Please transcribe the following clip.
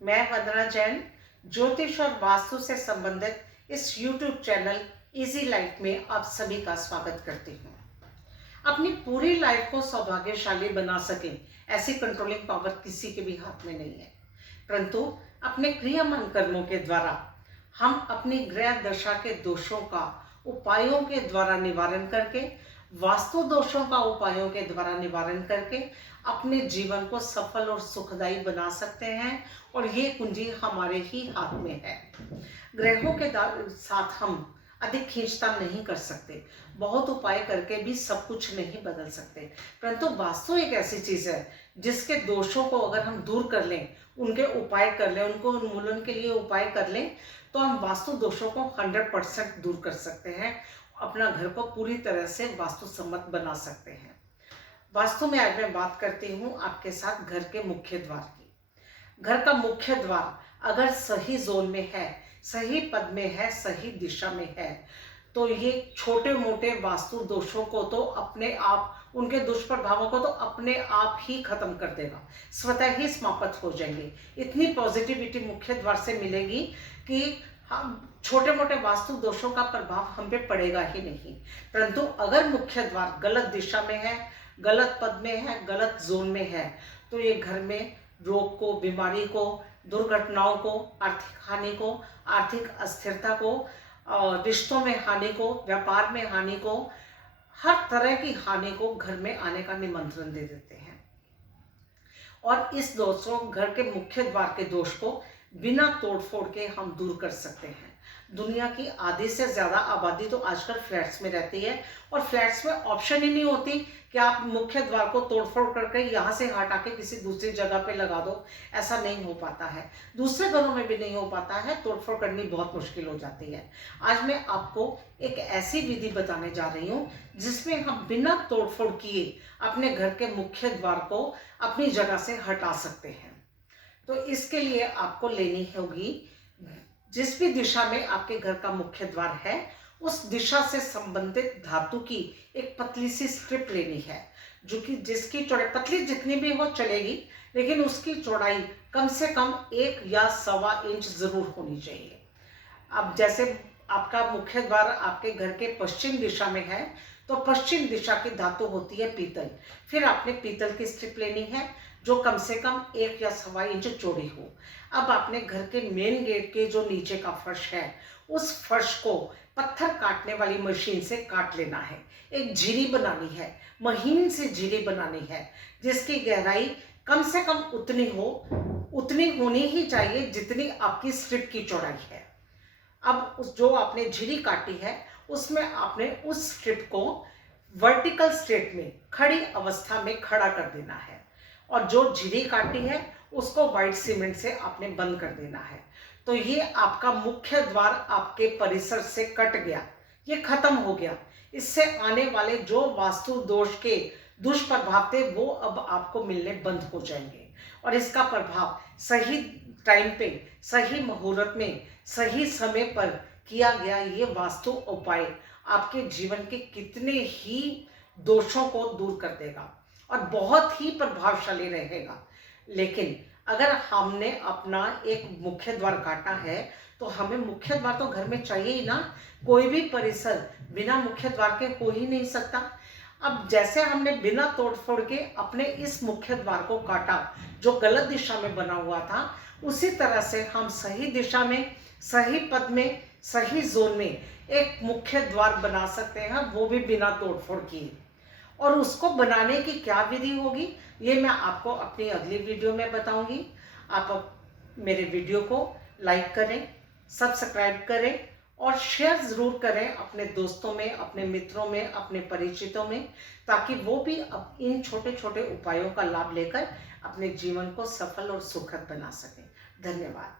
मैं वंदना जैन ज्योतिष और वास्तु से संबंधित इस YouTube चैनल इजी लाइफ में आप सभी का स्वागत करती हूँ। अपनी पूरी लाइफ को सौभाग्यशाली बना सके ऐसी कंट्रोलिंग पावर किसी के भी हाथ में नहीं है, परंतु अपने क्रियामान कर्मों के द्वारा हम अपनी ग्रह दशा के दोषों का उपायों के द्वारा निवारण करके, वास्तु दोषों का उपायों के द्वारा निवारण करके अपने जीवन को सफल और सुखदायी बना सकते हैं। और ये कुंजी हमारे ही हाथ में है। ग्रहों के साथ हम अधिक खींचतान नहीं कर सकते, बहुत उपाय करके भी सब कुछ नहीं बदल सकते, परंतु वास्तु एक ऐसी चीज है जिसके दोषों को अगर हम दूर कर लें, उनके उपाय कर लें, उनको उन्मूलन के लिए उपाय कर लें, तो हम वास्तु दोषों को 100% दूर कर सकते हैं, अपना घर को पूरी तरह से वास्तु सम्मत बना सकते हैं। वास्तु में आज मैं बात करती हूँ आपके साथ घर के मुख्य द्वार की। घर का मुख्य द्वार अगर सही जोन में है, सही पद में है, सही दिशा में है, तो ये छोटे मोटे वास्तु दोषों को तो अपने आप, उनके दुष्प्रभावों को तो अपने आप ही खत्म कर देगा, स्वतः ही समाप्त हो जाएंगे। इतनी पॉजिटिविटी मुख्य द्वार से मिलेगी कि हम छोटे मोटे वास्तु दोषों का प्रभाव हम पे पड़ेगा ही नहीं। परंतु अगर मुख्य द्वार गलत दिशा में है, गलत पद में है, गलत जोन में है, तो ये घर में रोग को, बीमारी को, दुर्घटनाओं को, आर्थिक हानि को, आर्थिक अस्थिरता को, रिश्तों में हानि को, व्यापार में हानि को, हर तरह की हानि को घर में आने का निमंत्रण दे देते हैं। और इस दोषों, घर के मुख्य द्वार के दोष को बिना तोड़फोड़ के हम दूर कर सकते हैं। दुनिया की आधी से ज़्यादा आबादी तो आजकल फ्लैट्स में रहती है, और फ्लैट्स में ऑप्शन ही नहीं होती कि आप मुख्य द्वार को तोड़फोड़ करके यहाँ से हटा के किसी दूसरी जगह पे लगा दो। ऐसा नहीं हो पाता है, दूसरे घरों में भी नहीं हो पाता है, तोड़फोड़ करनी बहुत मुश्किल हो जाती है। आज मैं आपको एक ऐसी विधि बताने जा रही हूँ जिसमें हम बिना तोड़फोड़ किए अपने घर के मुख्य द्वार को अपनी जगह से हटा सकते हैं। तो इसके लिए आपको लेनी होगी, जिस भी दिशा में आपके घर का मुख्य द्वार है उस दिशा से संबंधित धातु की एक पतली सी स्ट्रिप लेनी है, जो कि जिसकी चौड़ाई, पतली जितनी भी हो चलेगी, लेकिन उसकी चौड़ाई कम से कम 1 या 1.25 इंच जरूर होनी चाहिए। अब जैसे आपका मुख्य द्वार आपके घर के पश्चिम दिशा में है, तो पश्चिम दिशा की धातु होती है पीतल। फिर आपने पीतल की स्ट्रिप लेनी है जो कम से कम 1 या 1.25 इंच चौड़ी हो। अब आपने घर के मेन गेट के जो नीचे का फर्श है, उस फर्श को पत्थर काटने वाली मशीन से काट लेना है। एक झिरी बनानी है, महीन सी झिरी बनानी है, जिसकी गहराई कम से कम उतनी होनी ही चाहिए जितनी आपकी स्ट्रिप की चौड़ाई है। अब जो आपने झिरी काटी है उसमें आपने उस स्ट्रिप को वर्टिकल स्टेट में, खड़ी अवस्था में खड़ा कर देना है, और जो झिरी काटी है उसको व्हाइट सीमेंट से आपने बंद कर देना है। तो ये आपका मुख्य द्वार आपके परिसर से कट गया, ये खत्म हो गया। इससे आने वाले जो वास्तु दोष के दुष्प्रभाव थे वो अब आपको मिलने बंद हो जाएंगे, और इसका प्रभाव सही टाइम पे, सही मुहूर्त में, सही समय पर किया गया ये वास्तु उपाय आपके जीवन के कितने ही दोषों को दूर कर देगा और बहुत ही प्रभावशाली रहेगा। लेकिन अगर हमने अपना एक मुख्य द्वार काटा है तो हमें मुख्य द्वार तो घर में चाहिए ही ना। कोई भी परिसर बिना मुख्य द्वार के हो ही नहीं सकता। अब जैसे हमने बिना तोड़फोड़ के अपने इस मुख्य द्वार को काटा जो गलत दिशा में बना हुआ था, उसी तरह से हम सही दिशा में, सही पद में, सही जोन में एक मुख्य द्वार बना सकते हैं, वो भी बिना तोड़फोड़ किए। और उसको बनाने की क्या विधि होगी ये मैं आपको अपनी अगली वीडियो में बताऊंगी। आप मेरे वीडियो को लाइक करें, सब्सक्राइब करें और शेयर ज़रूर करें अपने दोस्तों में, अपने मित्रों में, अपने परिचितों में, ताकि वो भी अब इन छोटे छोटे उपायों का लाभ लेकर अपने जीवन को सफल और सुखद बना सकें। धन्यवाद।